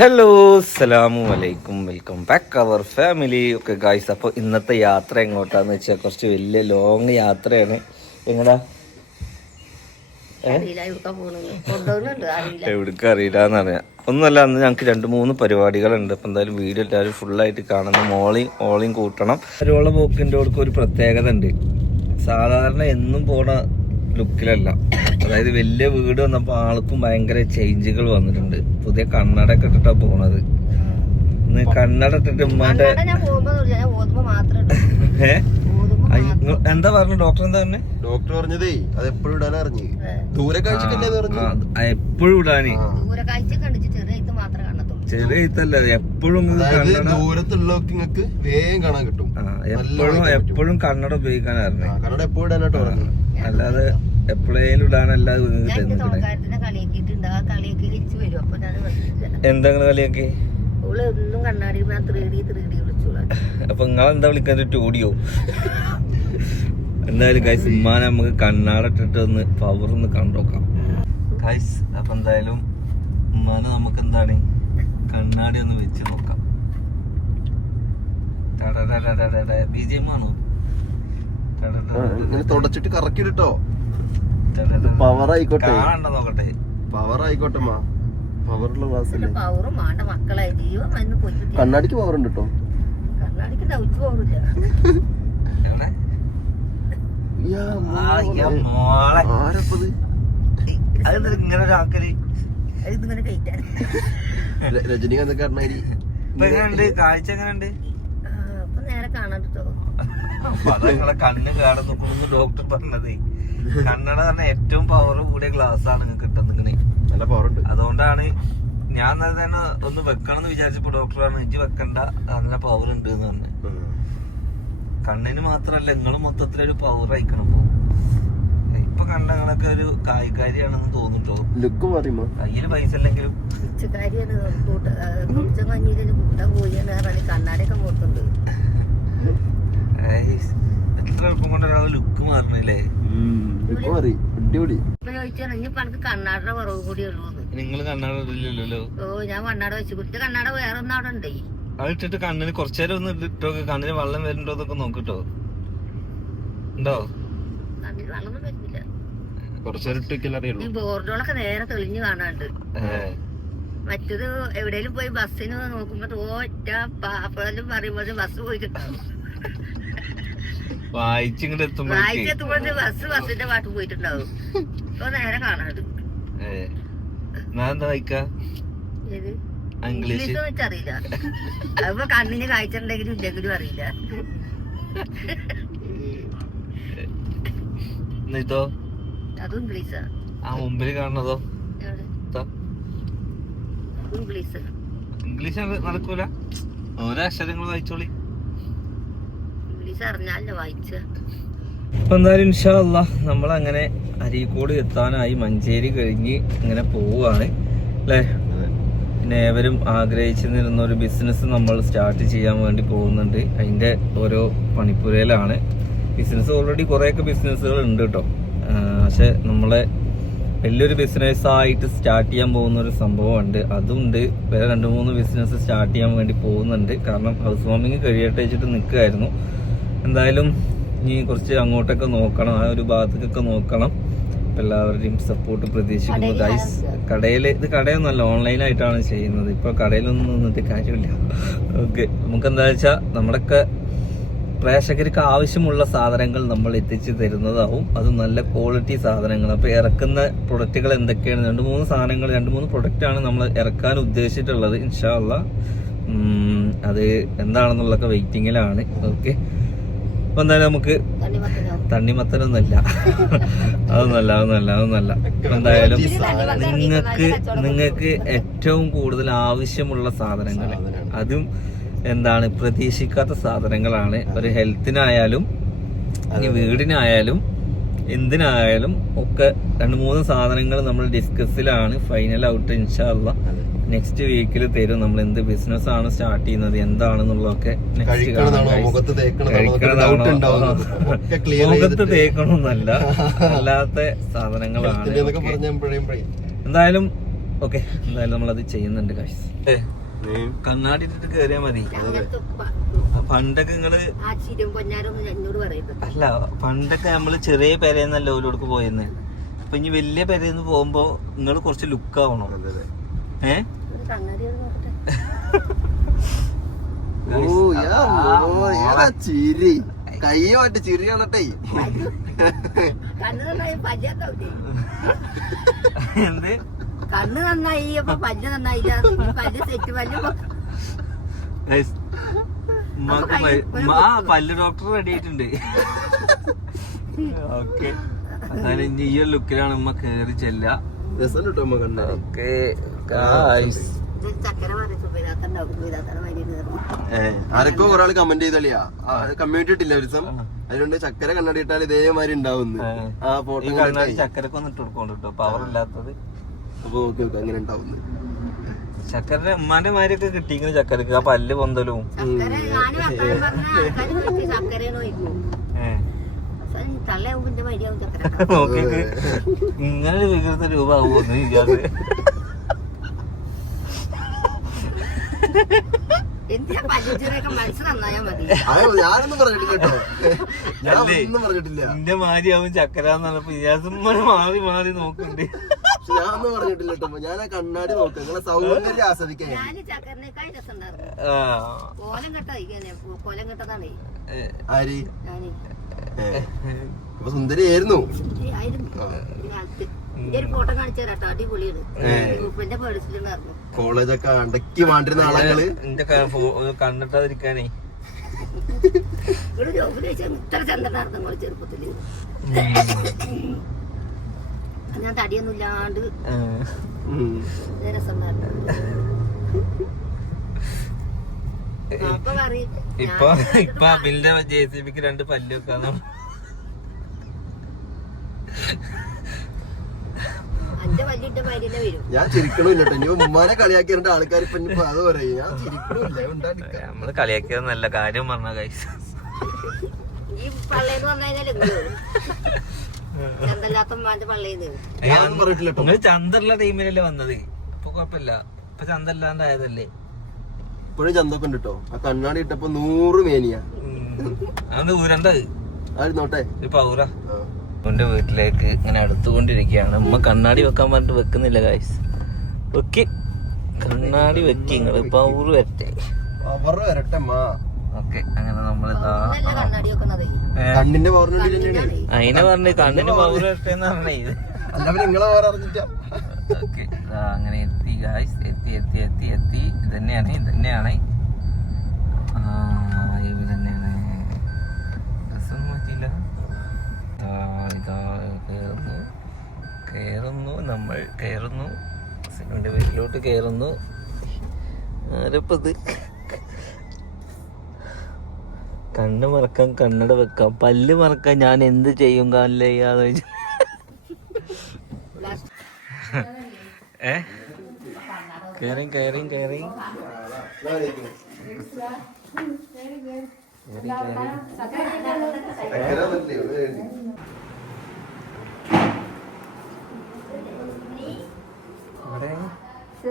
Hello അസ്സലാമു അലൈക്കും welcome back our family ഒക്കെ ഗായ്സ് അപ്പോൾ ഇന്നത്തെ യാത്ര എങ്ങോട്ടാന്ന് വെച്ചാൽ കുറച്ച് വലിയ ലോങ് യാത്രയാണ്. എങ്ങടാ? അറിയില്ല എവിടേക്ക് അറിയില്ല. എന്നറിയാം ഒന്നുമല്ല അന്ന് ഞങ്ങൾക്ക് രണ്ട് മൂന്ന് പരിപാടികളുണ്ട്. അപ്പം എന്തായാലും വീഡിയോ എല്ലാവരും ഫുള്ളായിട്ട് കാണണം. മോളിയും ഓളിയും കൂട്ടണം. പരിപാടി പോക്കിന്റെ അവർക്ക് ഒരു പ്രത്യേകത ഉണ്ട് സാധാരണ എന്നും പോണ ലുക്കിലല്ല അതായത് വലിയ വീട് വന്നപ്പോൾ ആൾക്കും ഭയങ്കര ചേഞ്ചുകൾ വന്നിട്ടുണ്ട്. പുതിയ കണ്ണടയൊക്കെ ഇട്ടിട്ടാ പോണത്. ഇന്ന് കണ്ണട ഇട്ടിട്ട് ഉമ്മാന്റെ എന്താ പറഞ്ഞു? ഡോക്ടർ എന്താ പറഞ്ഞു? ഡോക്ടർ പറഞ്ഞതേ അത് എപ്പോഴും ഇടാൻ അറിഞ്ഞു. ദൂരെ കാഴ്ചക്കല്ലേ പറഞ്ഞു എപ്പോഴും ഇടാന്. ദൂരെ കാഴ്ച കണ്ടിട്ട് ചെറിയ ഇത്തല്ല എപ്പോഴും കണ്ണട ദൂരത്തുള്ളവർക്ക് നിങ്ങൾക്ക് വേഗം കാണാൻ കിട്ടും. എപ്പോഴും എപ്പോഴും കണ്ണട ഉപയോഗിക്കാൻ അറിഞ്ഞേ കന്നഡ എപ്പോഴും ഇടാനാട്ടോ പറഞ്ഞു അല്ലാതെ എപ്പോഴേലും ഇടാനല്ല എന്തെങ്കിലും കളിയൊക്കെ അപ്പൊ നിങ്ങളെന്താ വിളിക്കാൻ ഓടിയോ എന്തായാലും ഗൈസ് ഉമ്മാനെ നമുക്ക് കണ്ണാട ഇട്ടിട്ട് ഒന്ന് പവർ ഒന്ന് കണ്ടോക്കാം. ഗൈസ് അപ്പൊ എന്തായാലും ഉമ്മാനെ നമുക്ക് എന്താണ്? കണ്ണാടി ഒന്ന് വെച്ച് നോക്കാം. ബി ജി എം ആണോ? തുടച്ചിട്ട് കറക്കിട്ടോ പവർ ആയിക്കോട്ടെ കാണണ്ട നോക്കട്ടെ. പവർ ആയിക്കോട്ടെ മാ പവറുള്ള ക്ലാസ് പവറും വേണ്ട മക്കളെ. ജീവൻ വന്ന് പൊയ്ക്കിട്ട്. കണ്ണാടിക്ക് പവർ ഉണ്ട് കേട്ടോ കണ്ണാടിക്ക് ഡൗച്ച് പവറില്ല എവിടെ ആ, യ്യ മോളെ. ആരപ്പത്? അത് ഇങ്ങനെ ഒരു ആക്കൽ? അത് ഇതിങ്ങനെ കഴിക്കാൻ ര- രജനീകാന്തക്കാരനായി ഇപ്പൊ എങ്ങനെയുണ്ട്? കാഴ്ച എങ്ങനെയുണ്ട്? നേരെ കാണാൻ കേട്ടോ കണ്ണ് കാണാൻ ഡോക്ടർ പറഞ്ഞതേ. കണ്ണട തന്നെ ഏറ്റവും പവർ കൂടിയ ഗ്ലാസ് ആണ് നിങ്ങൾക്ക് കിട്ടുന്നത് നല്ല പവർ ഉണ്ട്. അതുകൊണ്ടാണ് ഞാൻ അന്നേരം തന്നെ ഒന്ന് വെക്കണം എന്ന് വിചാരിച്ചപ്പോ ഡോക്ടർ പറഞ്ഞു ഇജ്ജ് വെക്കണ്ട നല്ല പവർ ഉണ്ട് എന്ന് പറഞ്ഞു കണ്ണിന് മാത്രല്ല നിങ്ങൾ മൊത്തത്തിലൊരു പവർ അയക്കണം ഇപ്പൊ. ഇപ്പൊ കണ്ട ഒരു കായികാരിയാണെന്ന് തോന്നുട്ടോ ലുക്ക് മാറിയോ കയ്യിൽ പൈസ ഇല്ലെങ്കിലും. കണ്ണാടിയൊക്കെ എളുപ്പം കൊണ്ട് ലുക്ക് മാറണില്ലേ? മാറി അടിപൊളി. കുറവ് കൂടി ഉള്ളൂ നിങ്ങൾ കണ്ണാട ഇല്ലല്ലോ ഓ ഞാൻ കണ്ണാട വെച്ച് കുറ്റ കണ്ണാട വേറെ ഒന്നും അവിടെ ഉണ്ടേ. അത് ഇട്ടിട്ട് കണ്ണിന് കുറച്ചേരം ഒന്ന് ഇട്ടോ കണ്ണിന് വെള്ളം വരുന്നുണ്ടോ എന്നൊക്കെ നോക്കിട്ടോ. ഉണ്ടോ? വരുന്നില്ല. ഈ അറിയുള്ളൂ. ബോർഡുകളൊക്കെ നേരെ തെളിഞ്ഞു കാണാണ്ട് മറ്റത് എവിടെയെങ്കിലും പോയി ബസ്സിന് നോക്കുമ്പോ ഒറ്റ അപ്പോഴും പറയുമ്പോൾ ബസ് പോയിട്ടുണ്ടാവും വായിച്ചിങ്ങോട്ട് എത്തുമ്പോഴേക്ക്. വായിച്ചെത്തുമ്പോഴത്തെ ബസ് ബസ്സിന്റെ പാട്ട് പോയിട്ടുണ്ടാവും. ഇപ്പൊ നേരെ കാണാണ്ട്. ഏ, ഞാൻ എന്താ വായിക്ക ഇംഗ്ലീഷ്. അതിപ്പോ കണ്ണിന് ഇല്ലെങ്കിലും അറിയില്ല. അതും ഇംഗ്ലീഷാ. ആ മുമ്പിൽ കാണുന്നതോ? ഇംഗ്ലീഷ്. നടക്കൂല. ഓരോ അക്ഷരങ്ങൾ വായിച്ചോളി. ഇംഗ്ലീഷ് വായിച്ച. അപ്പൊ എന്തായാലും ഇൻഷാല്ല നമ്മൾ അങ്ങനെ അരീക്കോട് എത്താനായി മഞ്ചേരി കഴിഞ്ഞ് ഇങ്ങനെ പോവുകയാണ് അല്ലേ? പിന്നെ ഏവരും ആഗ്രഹിച്ചു നിരുന്ന ഒരു ബിസിനസ് നമ്മൾ സ്റ്റാർട്ട് ചെയ്യാൻ വേണ്ടി പോകുന്നുണ്ട്. അതിന്റെ ഓരോ പണിപ്പുരയിലാണ്. ബിസിനസ് ഓൾറെഡി കുറേയൊക്കെ ബിസിനസ്സുകൾ ഉണ്ട് കേട്ടോ പക്ഷെ നമ്മളെ വലിയൊരു ബിസിനസ് ആയിട്ട് സ്റ്റാർട്ട് ചെയ്യാൻ പോകുന്ന ഒരു സംഭവമുണ്ട്. അതുണ്ട്. വേറെ രണ്ട് മൂന്ന് ബിസിനസ് സ്റ്റാർട്ട് ചെയ്യാൻ വേണ്ടി പോകുന്നുണ്ട്. കാരണം ഹൗസ് വാമിങ് കഴിയട്ടെ വെച്ചിട്ട് നിൽക്കുകയായിരുന്നു. എന്തായാലും ഇനി കുറച്ച് അങ്ങോട്ടൊക്കെ നോക്കണം ആ ഒരു ഭാഗത്തേക്കൊക്കെ നോക്കണം. അപ്പൊ എല്ലാവരുടെയും സപ്പോർട്ട് പ്രതീക്ഷിക്കുന്നു. ഗൈസ് കടയിൽ ഇത് കടയൊന്നുമല്ല ഓൺലൈനായിട്ടാണ് ചെയ്യുന്നത്. ഇപ്പൊ കടയിലൊന്നും നിന്നിട്ട് കാര്യമില്ല. ഓക്കെ നമുക്ക് എന്താ വെച്ചാൽ നമ്മുടെയൊക്കെ പ്രേക്ഷകർക്ക് ആവശ്യമുള്ള സാധനങ്ങൾ നമ്മൾ എത്തിച്ചു തരുന്നതാവും. അത് നല്ല ക്വാളിറ്റി സാധനങ്ങൾ അപ്പോൾ ഇറക്കുന്ന പ്രൊഡക്റ്റുകൾ എന്തൊക്കെയാണ്? രണ്ട് മൂന്ന് സാധനങ്ങൾ രണ്ട് മൂന്ന് പ്രൊഡക്റ്റ് ആണ് നമ്മൾ ഇറക്കാൻ ഉദ്ദേശിച്ചിട്ടുള്ളത് ഇൻഷാല്ല അത് എന്താണെന്നുള്ളതൊക്കെ വെയിറ്റിങ്ങിലാണ് ഓക്കെ എന്തായാലും നമുക്ക് തണ്ണിമത്തനോ തണ്ണിമത്തനൊന്നല്ല അതൊന്നല്ല അതൊന്നല്ല അതൊന്നല്ല അപ്പൊ എന്തായാലും നിങ്ങൾക്ക് നിങ്ങൾക്ക് ഏറ്റവും കൂടുതൽ ആവശ്യമുള്ള സാധനങ്ങൾ അതും എന്താണ് പ്രതീക്ഷിക്കാത്ത സാധനങ്ങളാണ്. ഒരു ഹെൽത്തിനായാലും വീടിനായാലും എന്തിനായാലും ഒക്കെ രണ്ട് മൂന്ന് സാധനങ്ങൾ നമ്മൾ ഡിസ്കസിലാണ് ഫൈനൽ ഔട്ട് ഇൻഷാല്ല നെക്സ്റ്റ് വീക്കിൽ തരും. നമ്മൾ എന്ത് ബിസിനസ് ആണ് സ്റ്റാർട്ട് ചെയ്യുന്നത് എന്താണെന്നുള്ളതൊക്കെ മുഖത്ത് തേക്കണമെന്നല്ല അല്ലാത്ത സാധനങ്ങളാണ്. എന്തായാലും ഓക്കെ എന്തായാലും നമ്മളത് ചെയ്യുന്നുണ്ട് കാശ് കണ്ണാടി ഇട്ടിട്ട് കേറിയാ മതി. പണ്ടൊക്കെ നിങ്ങൾ അല്ല പണ്ടൊക്കെ നമ്മൾ ചെറിയ പെരയെന്നല്ല ഓരോടക്ക് പോയെന്ന് അപ്പൊ ഇനി വലിയ പെരയെന്ന് പോകുമ്പോ നിങ്ങൾ കുറച്ച് ലുക്ക് ആവണം. ഏതാ ചിരി കൈ മാറ്റി ചിരി. വന്നിട്ടേ. കണ്ണ് നന്നായി പല്ലാത്താവൂലേ എന്ത്? കണ്ണ് നന്നായി അപ്പൊ പല്ല് നന്നായില്ല. പല്ല് സെറ്റ് പല്ല് ഉമ്മ- ആ പല്ല് ഡോക്ടർ റെഡി ആയിട്ടുണ്ട്. ഓക്കെ എന്നാലും ഇനി ഈ ഒരു ലുക്കിലാണ് ഉമ്മ കേറി ചെല്ലാം രസം കിട്ടും നമ്മ കണ്ടാ ഓക്കെ ആരൊക്കെ ഒരാൾ കമന്റ് ചെയ്തളിയാ. കമ്മ്യൂണിറ്റി ഇട്ടില്ല ഒരു ദിവസം. അതുകൊണ്ട് ചക്കര കണ്ണാടി ഇട്ടാൽ ഇതേമാതിരി ഉണ്ടാവുന്നു ആ ഫോട്ടോ ചക്കരക്കൊന്നും ഇട്ട് കൊടുക്കോണ്ട് കേട്ടോ. പവർ ഇല്ലാത്തത്. അപ്പൊ ഓക്കെ ഓക്കെ അങ്ങനെ ഉണ്ടാവുന്നു. ചക്കരന്റെ ഉമ്മാന്റെ മാരിയൊക്കെ കിട്ടിയിരിക്കുന്നു ചക്കരക്ക്. ആ പല്ല് പൊന്തലും. നോക്കിക്ക്. ഇങ്ങനെ വികൃത രൂപ ആവുമെന്ന് ഇല്ലാതെ എന്തിനാ പല്ലിച്ചൊക്കെ മനസ്സ് നന്നായാ മതി? ഞാനൊന്നും പറഞ്ഞിട്ടില്ല കേട്ടോ. ഞാൻ ഒന്നും പറഞ്ഞിട്ടില്ല. എന്റെ മാരിയാവും ചക്കര എന്ന് പറഞ്ഞപ്പോ ഇജാസുമ്മ മാറി മാറി നോക്കുന്നുണ്ട്. ഞാനൊന്നും പറഞ്ഞിട്ടില്ല കേട്ടോ. ഞാൻ ആ കണ്ണാടി നോക്കാം. നിങ്ങളെ സൗന്ദര്യം ആസ്വദിക്കാൻ. ആര്? സുന്ദരിയായിരുന്നു ആയിരുന്നു. കോളേജൊക്കെ അടക്കി വാണ്ടിരുന്ന ആളുകൾ എന്റെ കണ്ടിട്ടാതിരിക്കാനേ ഇത്ര ചെറുപ്പത്തിൽ. ഞാൻ തടിയൊന്നും ഇല്ലാണ്ട് ഇപ്പൊ ഇപ്പൊ അബിലിന്റെ ജെ സി ബിക്ക് രണ്ട് പല്ല് ഞാൻ ചിരിക്കണില്ല ഇനി ഉമ്മാനെ കളിയാക്കിയിട്ട് ആൾക്കാർ ഇപ്പൊ അത് പറയും. ഞാൻ ചിരിക്കണില്ല നമ്മൾ കളിയാക്കിയത് നല്ല കാര്യം പറഞ്ഞ കൈസ് ചന്തള്ള ടീമിലല്ലേ വന്നത്? ഇപ്പൊ കുഴപ്പമില്ല ഇപ്പൊ ചന്തല്ലാണ്ടായതല്ലേ? ഇപ്പോഴും ചന്തൊക്കെ ഉണ്ട് കേട്ടോ ആ കണ്ണാടി ഇട്ടപ്പോ നൂറ് മേനിയാ. അത് ഊരണ്ടത്? ആര് നോട്ടെ? ഇപ്പൊ പൗറ ആ. വീട്ടിലേക്ക് ഇങ്ങനെ അടുത്തുകൊണ്ടിരിക്കുകയാണ്. ഉമ്മ കണ്ണാടി വെക്കാൻ പറഞ്ഞിട്ട് വെക്കുന്നില്ല കാശ് വെക്കി. കണ്ണാടി വെക്കി. നിങ്ങൾ പവർ വരട്ടെ. അവർ വരട്ടെ മാ ഓക്കെ അങ്ങനെ കണ്ണിന്റെ അതിനെ പറഞ്ഞ് കണ്ണിന് പവർ വരട്ടെ എന്ന് ഓക്കെ അങ്ങനെ എത്തി ഗായ്സ് എത്തി എത്തി എത്തി എത്തി. ഇത് തന്നെയാണ് ഇത് തന്നെയാണ്. ആ ഇത് തന്നെയാണ് ഡ്രസ്സൊന്നും മാറ്റിയില്ല ആ, ഇതാ കയറുന്നു കയറുന്നു നമ്മൾ കയറുന്നു സിനുവിന്റെ വീട്ടിലോട്ട് കയറുന്നു. ആരപ്പത്? കണ്ണ് മറക്കാം കണ്ണട വെക്കാം. പല്ല് മറക്കാൻ ഞാൻ എന്ത് ചെയ്യും കാലിലെയ്യാന്ന് വെച്ചു ഏ? കയറി കയറി കയറി അവിടെ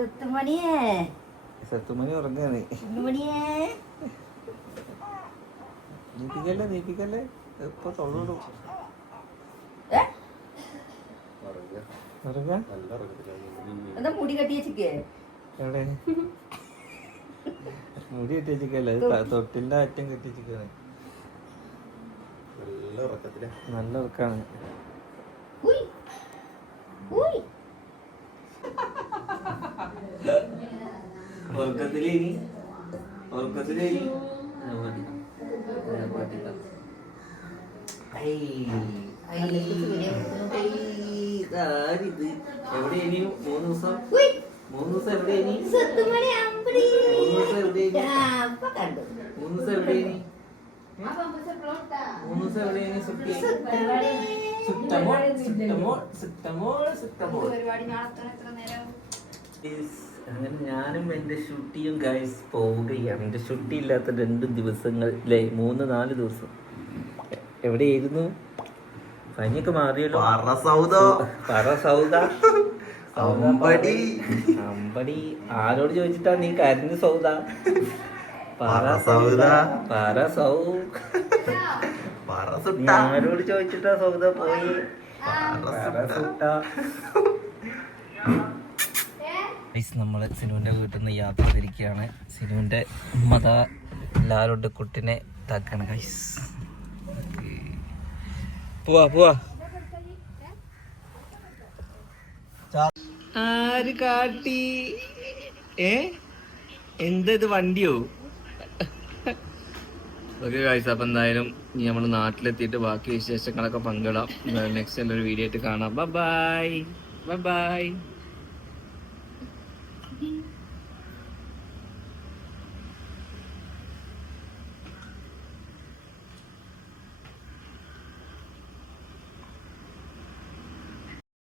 സുത്തുമണിയേ സത്തുമണി ഉറങ്ങാണ്. സുത്തുമണിയേ നീപ്പിക്കല്ലേ നീപ്പിക്കല്ലേ ഇപ്പൊ തൊള്ളൂടും. ഏ? ഉറങ്ങാ? എന്താ മുടി കെട്ടിയ എവിടെ? മുടി തൊട്ടിന്റെ അറ്റം കെട്ടിച്ചിരിക്കാണ് നല്ല ഉറക്കാണ്. ഉയ്. ഉയ്. ഉറക്കത്തിലേനി. എവിടെ എവിടെയാണ് മൂന്ന് ദിവസം. മൂന്ന് ദിവസം സുത്തുമണി അമ്പടി. മൂന്ന് ദിവസം ഇപ്പൊ കണ്ടു. മൂന്ന് ദിവസം എവിടെയാണ് മൂന്ന് ദിവസം എവിടെയാണ് സുട്ടി? സുട്ടമോൾ സുട്ടമോൾ സുട്ടമോൾ സുട്ടമോൾ. Yes, അങ്ങനെ ഞാനും എന്റെ ഷുട്ടിയും ഗൈസ് പോവുകയാണ്. എന്റെ ഷുട്ടി ഇല്ലാത്ത രണ്ട് ദിവസങ്ങൾ അല്ലേ മൂന്ന് നാല് ദിവസം. എവിടെയായിരുന്നു? പനിയൊക്കെ മാറിയല്ലോ. സൗദ. പറ സൗദ. അമ്പടി. അമ്പടി. ആരോട് ചോദിച്ചിട്ടാ നീ കരഞ്ഞു സൗദ? പറ സൗദ. പറ സൗ. പറ നീ ആരോട് ചോദിച്ചിട്ടാ സൗദ പോയി? പറ സുട്ട. ഗൈസ് നമ്മൾ സിനുവിന്റെ വീട്ടിൽ നിന്ന് യാത്ര തിരിക്കുകയാണ്. സിനുവിന്റെ ഉമ്മത ലാലുണ്ട് കുട്ടിനെ താക്കാണ് ഗൈസ് പോവാ പോവാ. ആര് കാട്ടി? ഏ? എന്താ ഇത് വണ്ടിയോ? ഓക്കെ ഗൈസ് അപ്പം എന്തായാലും ഇനി നമ്മൾ നാട്ടിലെത്തിയിട്ട് ബാക്കി വിശേഷങ്ങളൊക്കെ പങ്കിടാം. നെക്സ്റ്റ് ഒരു വീഡിയോ ആയിട്ട് കാണാം. Bye bye bye